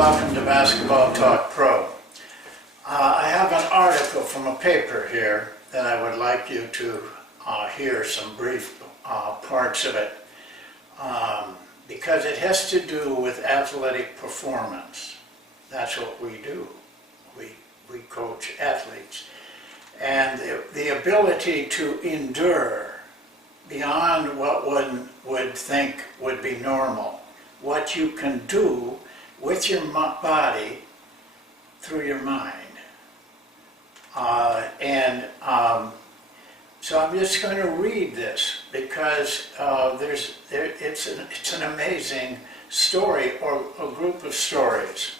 welcome to Basketball Talk Pro. I have an article from a paper here that I would like you to hear some brief parts of it because it has to do with athletic performance. That's what we do. We coach athletes. And the ability to endure beyond what one would think would be normal, what you can do with your body through your mind. So I'm just going to read this because it's an amazing story, or a group of stories.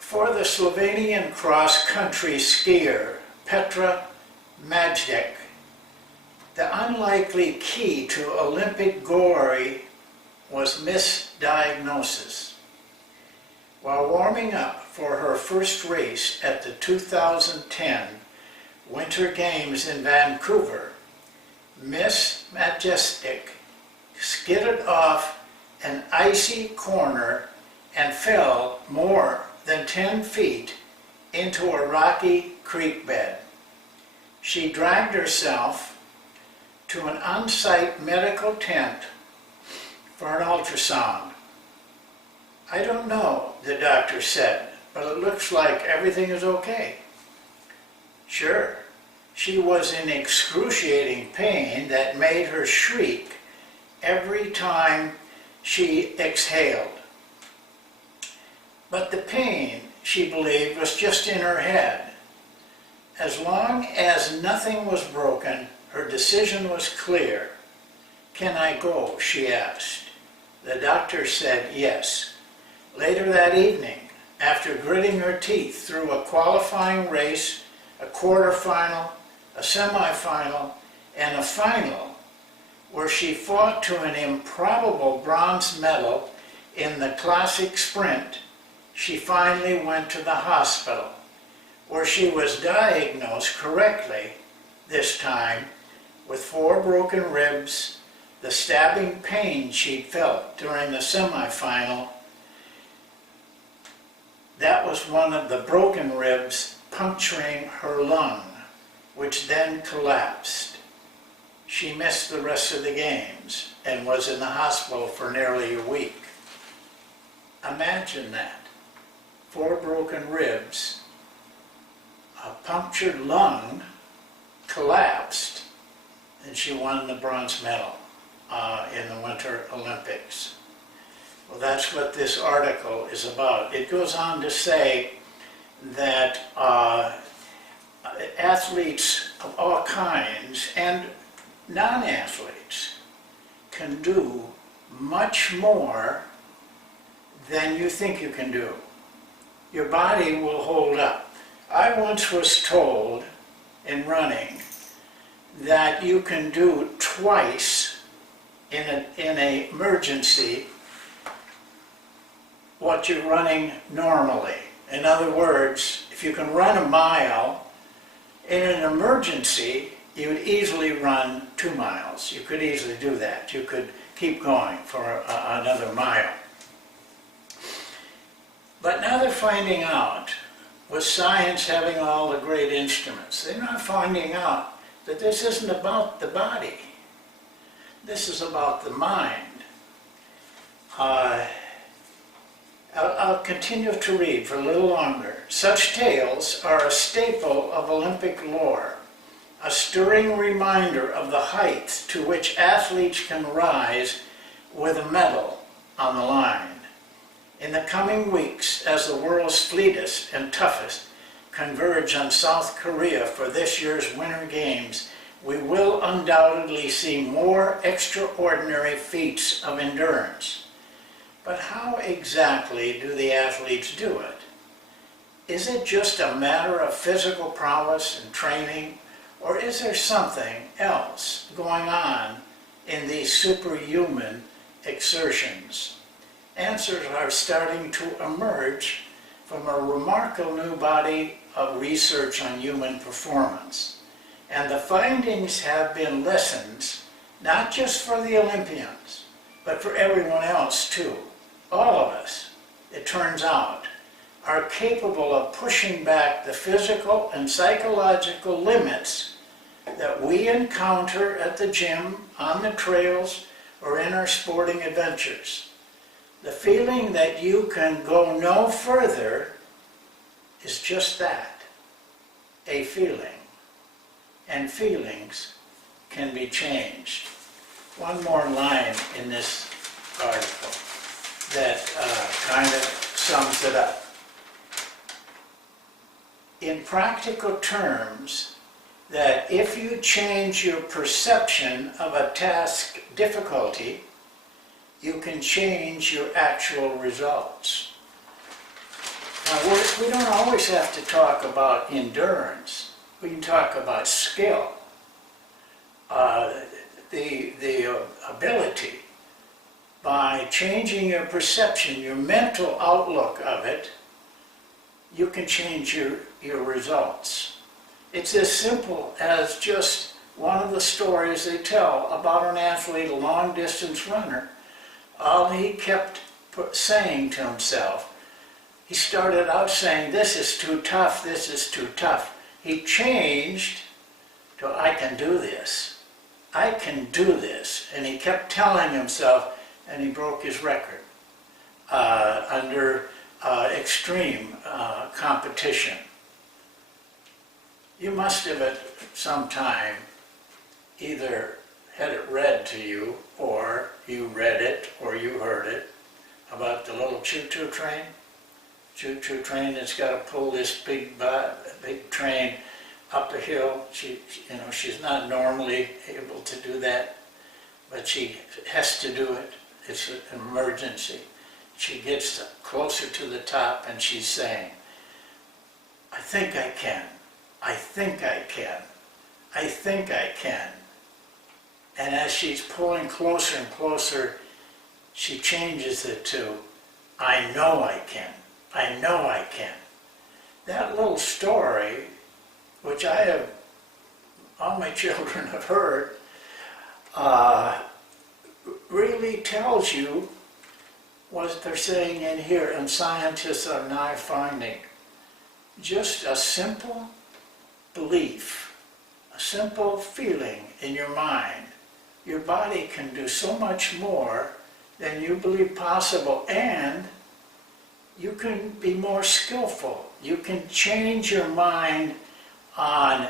For the Slovenian cross-country skier Petra Majdic, the unlikely key to Olympic glory was misdiagnosis. While warming up for her first race at the 2010 Winter Games in Vancouver, Miss Majdic skidded off an icy corner and fell more than 10 feet into a rocky creek bed. She dragged herself to an on-site medical tent for an ultrasound. I don't know, the doctor said, but it looks like everything is okay. Sure, she was in excruciating pain that made her shriek every time she exhaled. But the pain, she believed, was just in her head. As long as nothing was broken, her decision was clear. "Can I go?" she asked. The doctor said yes. Later that evening, after gritting her teeth through a qualifying race, a quarterfinal, a semifinal, and a final, where she fought to an improbable bronze medal in the classic sprint, she finally went to the hospital, where she was diagnosed correctly, this time, with 4 broken ribs, the stabbing pain she'd felt during the semifinal. That was one of the broken ribs puncturing her lung, which then collapsed. She missed the rest of the games and was in the hospital for nearly a week. Imagine that. 4 broken ribs, a punctured lung, collapsed, and she won the bronze medal in the Winter Olympics. Well, that's what this article is about. It goes on to say that athletes of all kinds and non-athletes can do much more than you think you can do. Your body will hold up. I once was told in running that you can do twice in an emergency what you're running normally. In other words, if you can run a mile, in an emergency, you would easily run 2 miles. You could easily do that. You could keep going for another mile. But now they're finding out, with science having all the great instruments, they're not finding out that this isn't about the body. This is about the mind. I'll continue to read for a little longer. Such tales are a staple of Olympic lore, a stirring reminder of the heights to which athletes can rise with a medal on the line. In the coming weeks, as the world's fleetest and toughest converge on South Korea for this year's Winter Games, we will undoubtedly see more extraordinary feats of endurance. But how exactly do the athletes do it? Is it just a matter of physical prowess and training, or is there something else going on in these superhuman exertions? Answers are starting to emerge from a remarkable new body of research on human performance. And the findings have been lessons, not just for the Olympians, but for everyone else too. all of us, it turns out, are capable of pushing back the physical and psychological limits that we encounter at the gym, on the trails, or in our sporting adventures. The feeling that you can go no further is just that, a feeling. And feelings can be changed. One more line in this article that kind of sums it up. In practical terms, that if you change your perception of a task difficulty, you can change your actual results. Now, we don't always have to talk about endurance. We can talk about skill, the ability. By changing your perception, your mental outlook of it, you can change your results. It's as simple as just one of the stories they tell about an athlete, a long-distance runner. All he kept saying to himself, he started out saying, this is too tough, this is too tough. He changed to, I can do this. I can do this. And he kept telling himself, and he broke his record under extreme competition. You must have at some time either had it read to you, or you read it, or you heard it, about the little choo-choo train. Choo-choo train that's got to pull this big train up a hill. She's not normally able to do that, but she has to do it. It's an emergency. She gets closer to the top and she's saying, I think I can. I think I can. I think I can. And as she's pulling closer and closer, she changes it to, I know I can. I know I can. That little story, which all my children have heard, really tells you what they're saying in here, and scientists are now finding. Just a simple belief, a simple feeling in your mind. Your body can do so much more than you believe possible, and you can be more skillful. You can change your mind on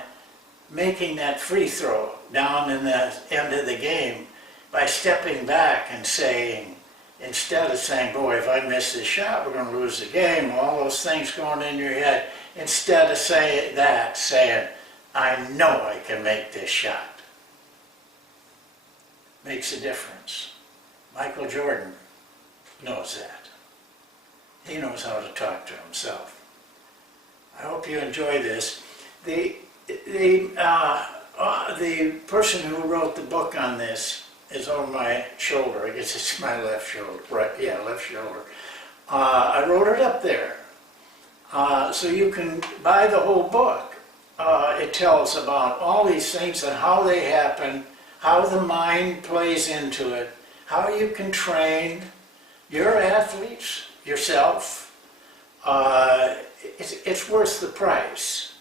making that free throw down in the end of the game by stepping back and saying, instead of saying, boy, if I miss this shot, we're going to lose the game, all those things going in your head, instead of saying that, saying, I know I can make this shot. Makes a difference. Michael Jordan knows that. He knows how to talk to himself. I hope you enjoy this. The person who wrote the book on this is over my shoulder. I guess it's my left shoulder. Right? Yeah, left shoulder. I wrote it up there. So you can buy the whole book. It tells about all these things and how they happen, how the mind plays into it, how you can train your athletes, yourself. It's worth the price.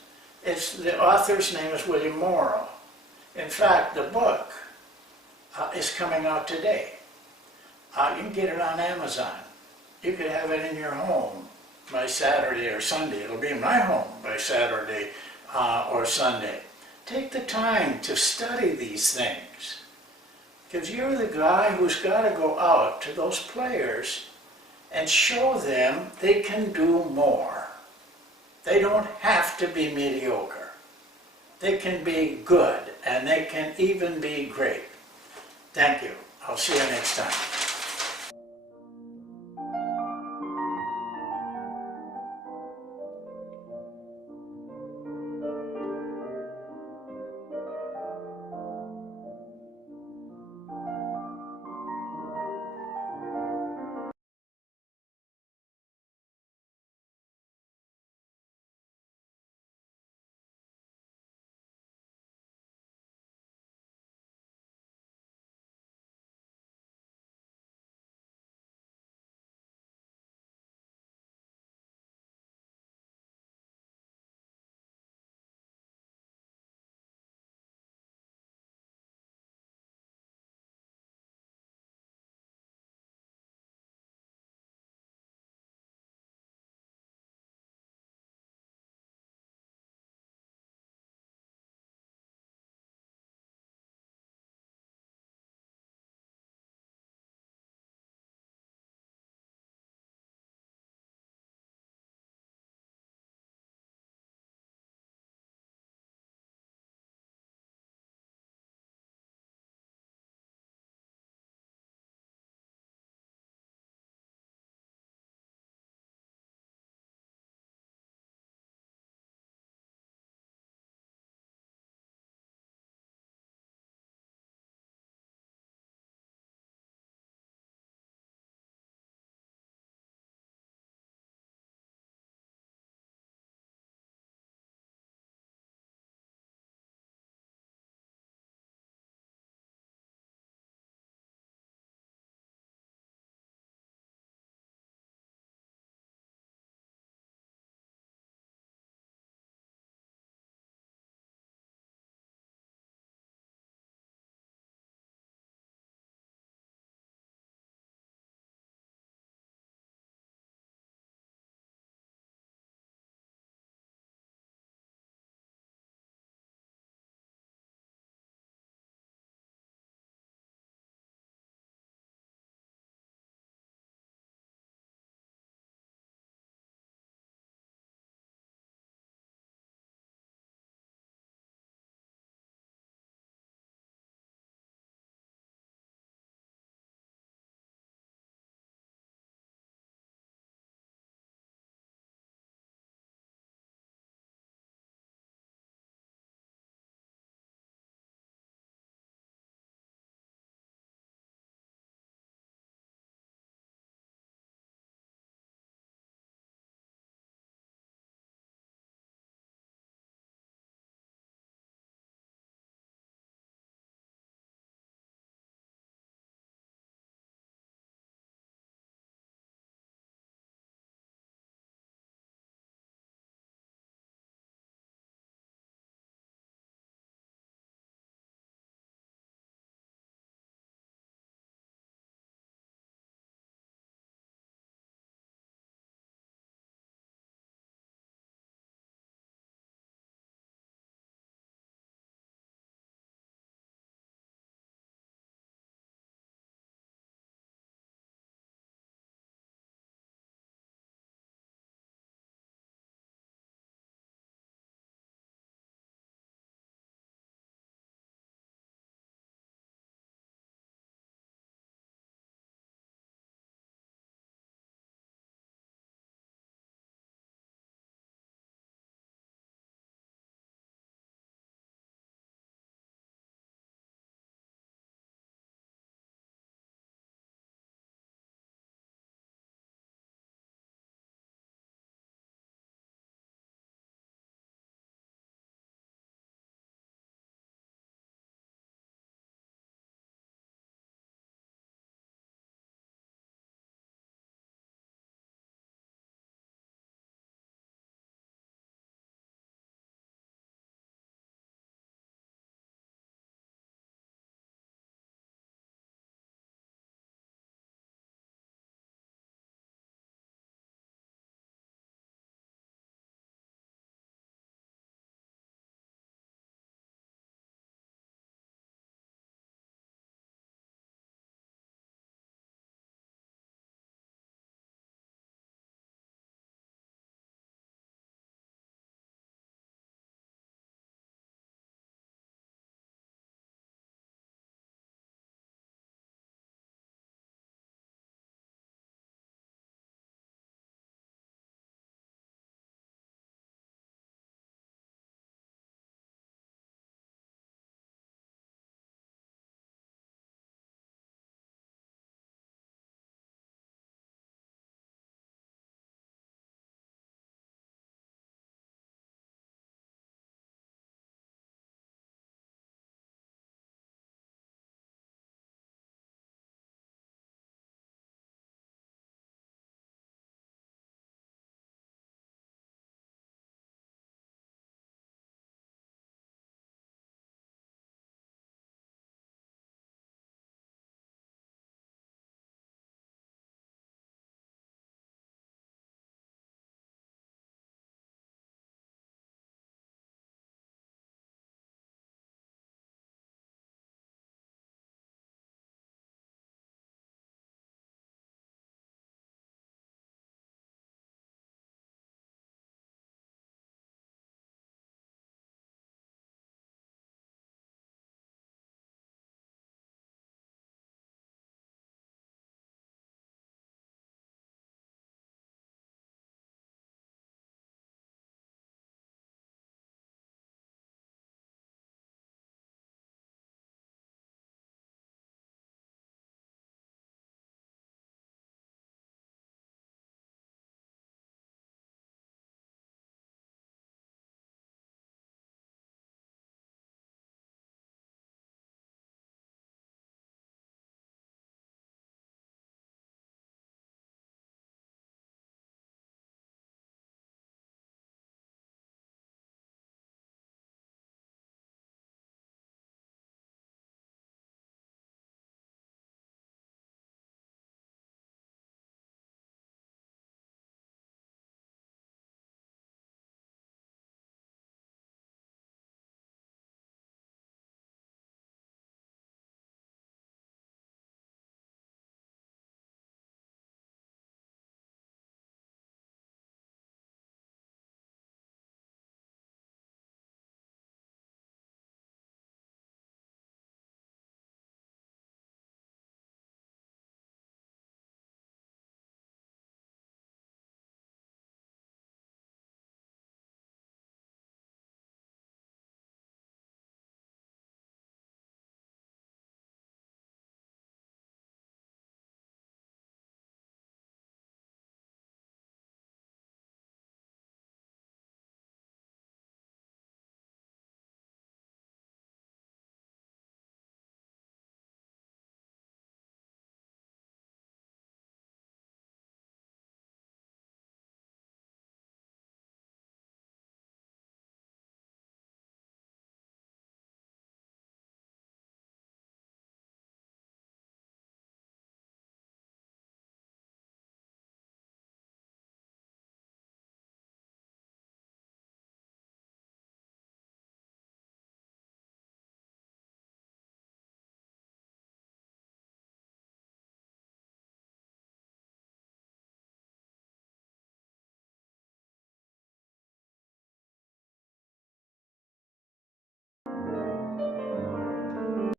The author's name is William Morrow. In fact, the book is coming out today. You can get it on Amazon. You can have it in your home by Saturday or Sunday. It'll be in my home by Saturday or Sunday. Take the time to study these things, because you're the guy who's got to go out to those players and show them they can do more. They don't have to be mediocre. They can be good, and they can even be great. Thank you. I'll see you next time.